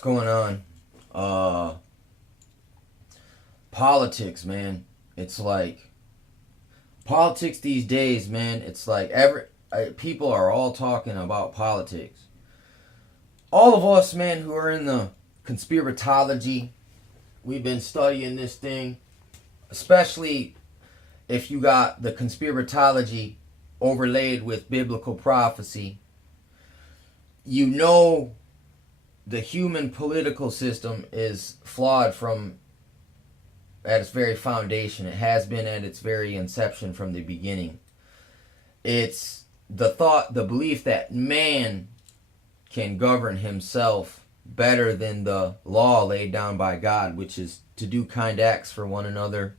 What's going on? Uh, Politics, man. It's like politics these days, man. It's like people are all talking about politics. All of us, man, who are in the conspiratology, we've been studying this thing, especially if you got the conspiratology overlaid with biblical prophecy. You know the human political system is flawed from at its very foundation. It has been at its very inception from the beginning. It's the belief that man can govern himself better than the law laid down by God, which is to do kind acts for one another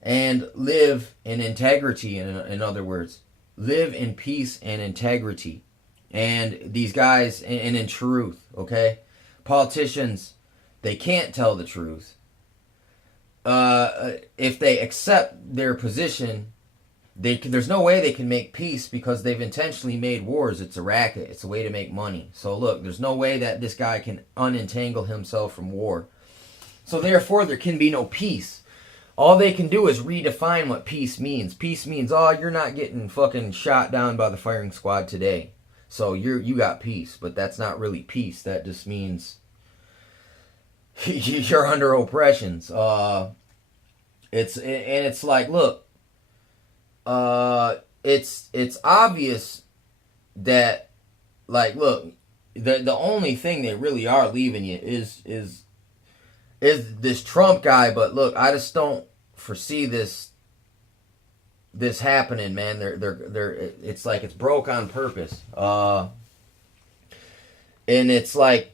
and live in integrity, in other words. Live in peace and integrity. And these guys, and in truth, okay? Politicians, they can't tell the truth. If they accept their position, there's no way they can make peace because they've intentionally made wars. It's a racket. It's a way to make money. So look, there's no way that this guy can unentangle himself from war. So therefore, there can be no peace. All they can do is redefine what peace means. Peace means, oh, you're not getting fucking shot down by the firing squad today. So you got peace, but that's not really peace. That just means you're under oppressions. It's like, look, it's obvious that, like, look, the only thing they really are leaving you is this Trump guy. But look, I just don't foresee this happening, man. It's like it's broke on purpose. And it's like,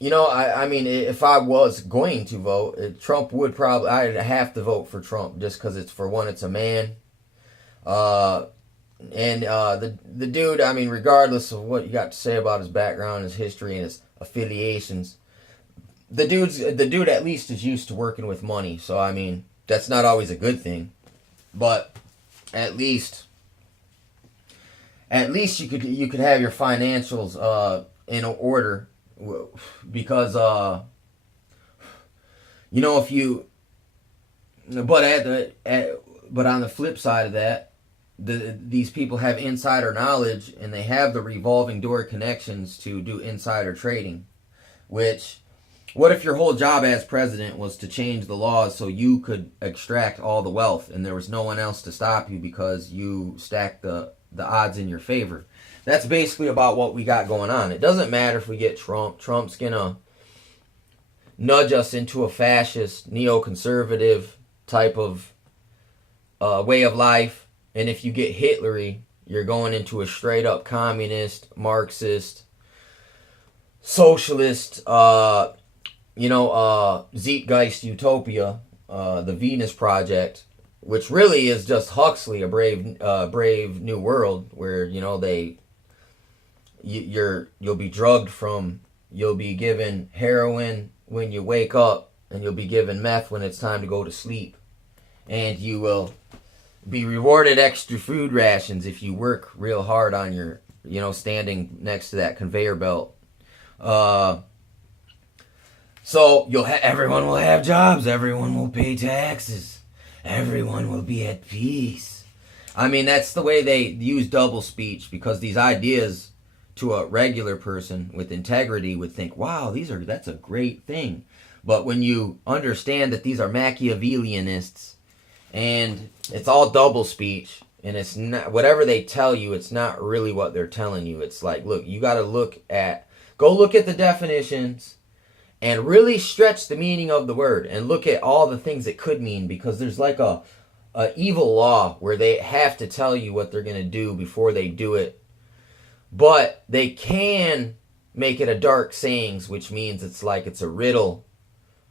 I mean, if I was going to vote, Trump would probably, I'd have to vote for Trump just because it's a man. The dude, I mean, regardless of what you got to say about his background, his history, and his affiliations, the dude at least is used to working with money. So, I mean, that's not always a good thing, but at least you could have your financials in order, because if you, but on the flip side of that, these people have insider knowledge and they have the revolving door connections to do insider trading. Which, what if your whole job as president was to change the laws so you could extract all the wealth and there was no one else to stop you because you stacked the odds in your favor? That's basically about what we got going on. It doesn't matter if we get Trump. Trump's gonna nudge us into a fascist, neoconservative type of way of life. And if you get Hitlery, you're going into a straight up communist, Marxist, socialist, Zeitgeist utopia, the Venus Project, which really is just Huxley, a brave new world, where you'll be drugged you'll be given heroin when you wake up, and you'll be given meth when it's time to go to sleep, and you will be rewarded extra food rations if you work real hard on your, standing next to that conveyor belt. So everyone will have jobs, everyone will pay taxes, everyone will be at peace. I mean, that's the way they use double speech, because these ideas to a regular person with integrity would think, wow, that's a great thing. But when you understand that these are Machiavellianists, and it's all double speech, and it's not whatever they tell you, it's not really what they're telling you. It's like, look, you got to go look at the definitions and really stretch the meaning of the word and look at all the things it could mean, because there's like a evil law where they have to tell you what they're going to do before they do it. But they can make it a dark sayings, which means it's like it's a riddle.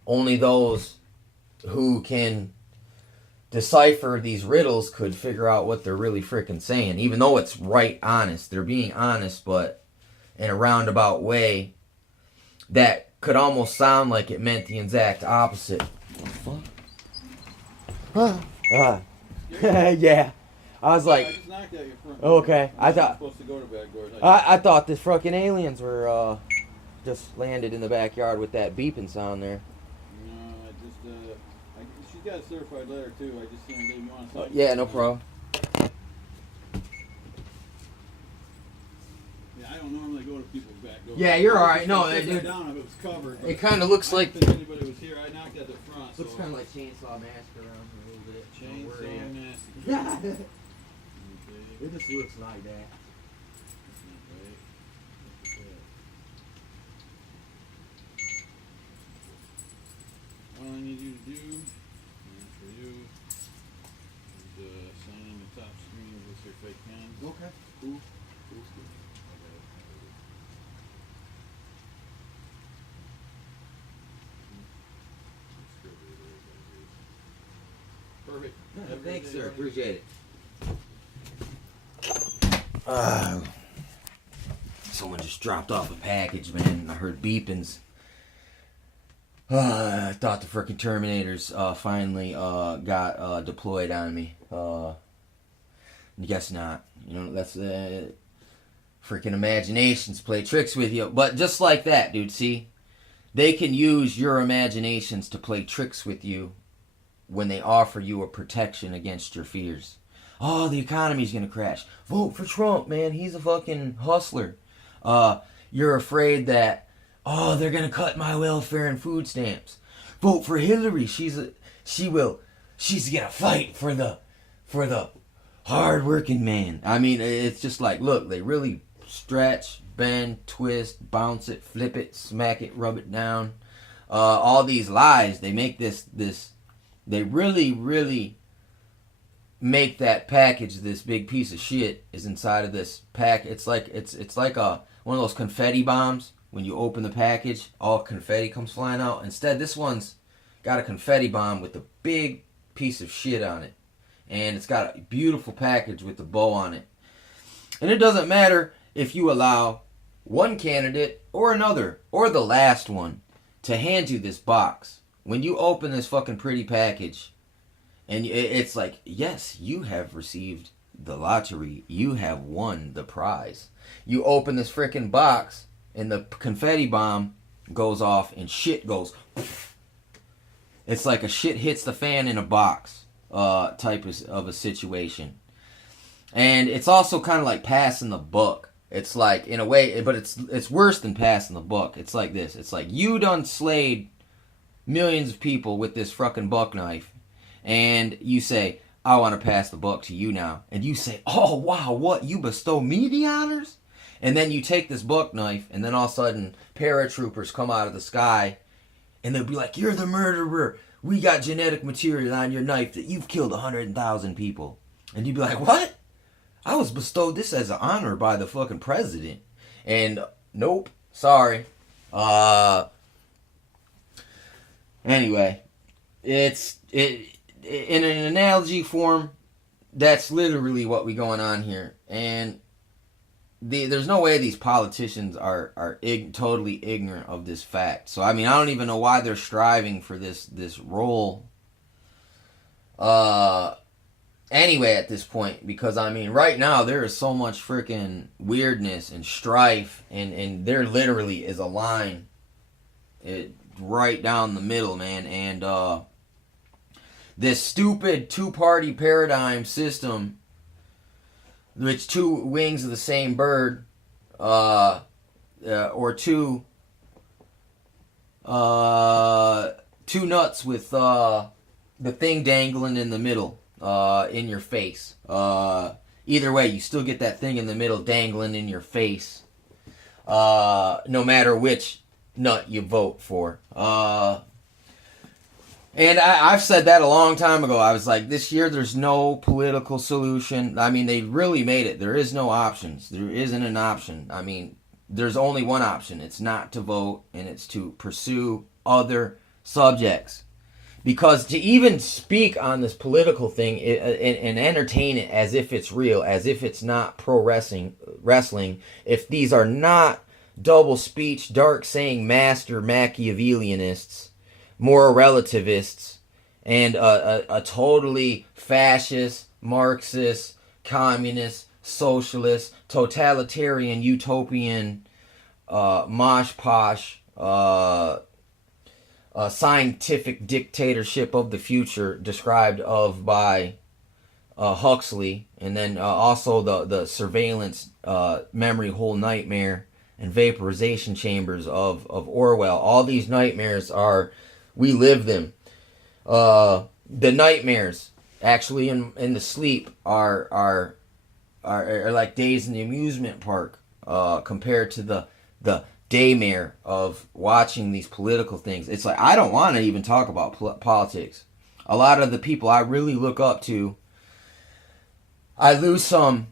Only those who can decipher these riddles could figure out what they're really freaking saying, even though it's right honest. They're being honest, but in a roundabout way that could almost sound like it meant the exact opposite. What the fuck? Yeah. I was like, okay. I thought this fucking aliens were just landed in the backyard with that beeping sound there. No, she's got a certified letter too. I just didn't even want to sign. Yeah, no problem. Yeah, I don't normally go to people's back doors. Yeah, you're all right. No, I dude. down if it was covered. It kind of looks like. I didn't think anybody was here. I knocked at the front. Looks so. kind of like Chainsaw Massacre around here a little bit. Chainsaw Massacre. Yeah. It just looks like that. All I need you to do, and for you, is sign in the top screen with your fake pen. Okay. Cool. Cool. Perfect. Thanks, sir. Appreciate it. Someone just dropped off a package, man. I heard beepings. I thought the frickin' Terminators finally got deployed on me. Guess not. You know, that's freaking imaginations play tricks with you. But just like that, dude, see? They can use your imaginations to play tricks with you when they offer you a protection against your fears. Oh, the economy's gonna crash. Vote for Trump, man. He's a fucking hustler. You're afraid that, oh, they're gonna cut my welfare and food stamps. Vote for Hillary. She's gonna fight for the hard-working man. I mean, it's just like, look, they really stretch, bend, twist, bounce it, flip it, smack it, rub it down. All these lies, they make this. They really make that package, this big piece of shit is inside of this pack. It's like one of those confetti bombs. When you open the package, all confetti comes flying out. Instead, this one's got a confetti bomb with a big piece of shit on it. And it's got a beautiful package with a bow on it. And it doesn't matter if you allow one candidate or another, or the last one, to hand you this box. When you open this fucking pretty package, and it's like, yes, you have received the lottery. You have won the prize. You open this freaking box, and the confetti bomb goes off, and shit goes. It's like a shit hits the fan in a box type of a situation. And it's also kind of like passing the buck. It's like, in a way, but it's worse than passing the buck. It's like this. It's like, you done slayed millions of people with this fucking buck knife, and you say, I want to pass the buck to you now. And you say, oh, wow, what? You bestow me the honors? And then you take this buck knife, and then all of a sudden, paratroopers come out of the sky, and they'll be like, you're the murderer. We got genetic material on your knife that you've killed 100,000 people. And you'd be like, what? I was bestowed this as an honor by the fucking president. And nope, sorry. Anyway, it's in an analogy form, that's literally what we going on here. And there's no way these politicians are totally ignorant of this fact. So I mean, I don't even know why they're striving for this role. Anyway, at this point, because I mean, right now there is so much freaking weirdness and strife, and there literally is a line, right down the middle, man. And this stupid two-party paradigm system, which two wings of the same bird, or two nuts with the thing dangling in the middle, in your face. Either way, you still get that thing in the middle dangling in your face, no matter which nut you vote for. And I've said that a long time ago. I was like, this year there's no political solution. I mean, they really made it. There is no options. There isn't an option. I mean, there's only one option. It's not to vote, and it's to pursue other subjects. Because to even speak on this political thing and entertain it as if it's real, as if it's not pro wrestling, if these are not double speech, dark saying master Machiavellianists, moral relativists, and a totally fascist, Marxist, communist, socialist, totalitarian, utopian mosh posh, scientific dictatorship of the future described of by Huxley, and then also the surveillance memory hole nightmare and vaporization chambers of Orwell. All these nightmares are, we live them. The nightmares actually in the sleep are like days in the amusement park compared to the daymare of watching these political things. It's like, I don't want to even talk about politics. A lot of the people I really look up to, I lose some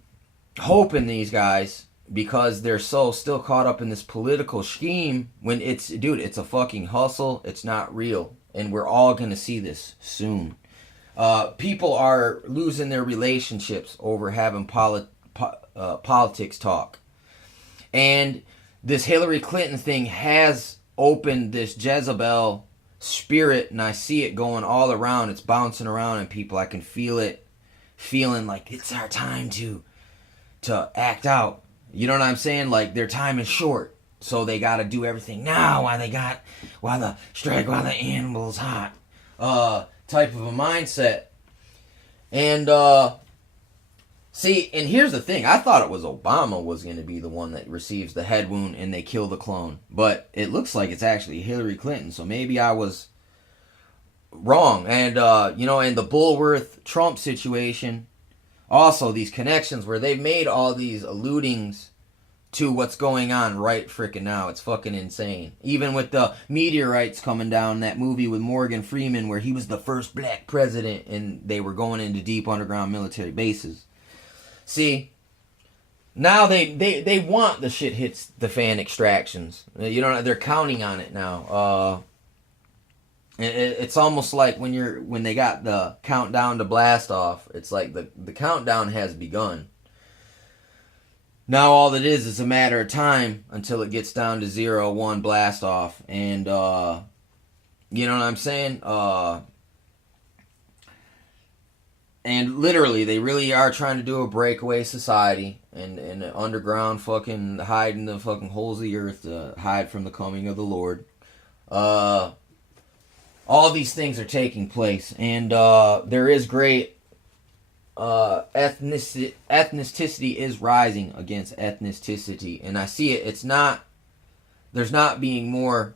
hope in these guys because they're so still caught up in this political scheme when it's a fucking hustle. It's not real. And we're all going to see this soon. People are losing their relationships over having politics talk. And this Hillary Clinton thing has opened this Jezebel spirit, and I see it going all around. It's bouncing around in people. I can feel it, feeling like it's our time to act out. You know what I'm saying? Like their time is short, so they got to do everything now while the animal's hot. Type of a mindset. And see, and here's the thing. I thought it was Obama was going to be the one that receives the head wound and they kill the clone. But it looks like it's actually Hillary Clinton. So maybe I was wrong. And, in the Bulworth-Trump situation, also these connections where they've made all these alludings to what's going on right frickin' now. It's fucking insane. Even with the meteorites coming down, that movie with Morgan Freeman where he was the first black president and they were going into deep underground military bases. See, now they want the shit hits the fan extractions. They're counting on it now. It's almost like when they got the countdown to blast off. It's like the countdown has begun. Now all it is a matter of time until it gets down to 0-1 blast off. And, you know what I'm saying? And literally, they really are trying to do a breakaway society and an underground fucking hide in the fucking holes of the earth to hide from the coming of the Lord. All these things are taking place. And there is great ethnicity is rising against ethnicity, and I see it. There's not being more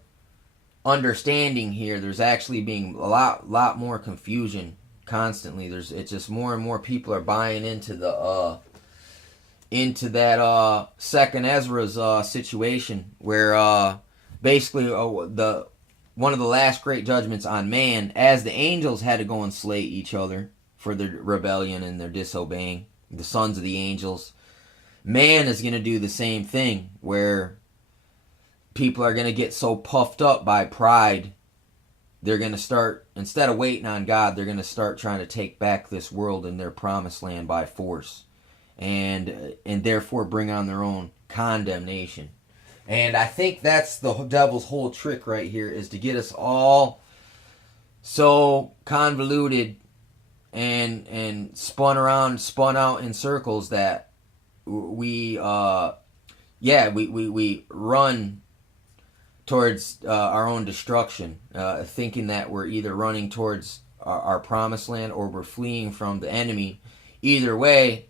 understanding here. There's actually being a lot more confusion constantly. It's just more and more people are buying into that second Ezra's situation where basically one of the last great judgments on man, as the angels had to go and slay each other for their rebellion and their disobeying, the sons of the angels. Man is going to do the same thing, where people are going to get so puffed up by pride, they're going to start, instead of waiting on God, they're going to start trying to take back this world and their promised land by force, and therefore bring on their own condemnation. And I think that's the devil's whole trick right here, is to get us all so convoluted and spun out in circles that we run towards our own destruction, thinking that we're either running towards our promised land or we're fleeing from the enemy. Either way,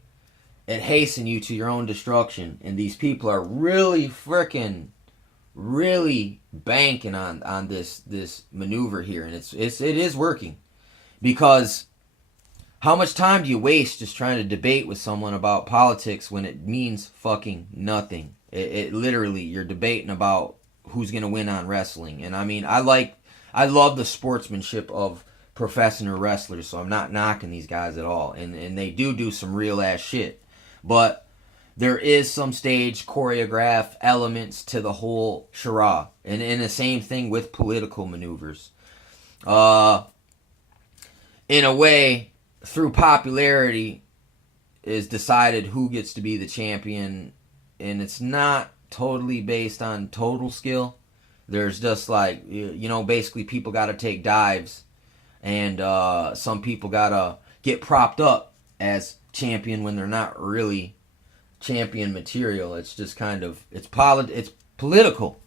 it hastens you to your own destruction. And these people are really banking on this maneuver here, and it is working. Because how much time do you waste just trying to debate with someone about politics when it means fucking nothing? It literally, you're debating about who's going to win on wrestling. And I mean, I love the sportsmanship of professional wrestlers, so I'm not knocking these guys at all. And they do some real ass shit. But there is some stage choreographed elements to the whole charade. And the same thing with political maneuvers. In a way, through popularity is decided who gets to be the champion, and it's not totally based on total skill. There's just like, basically people got to take dives, and some people got to get propped up as champion when they're not really champion material. It's just kind of, it's political.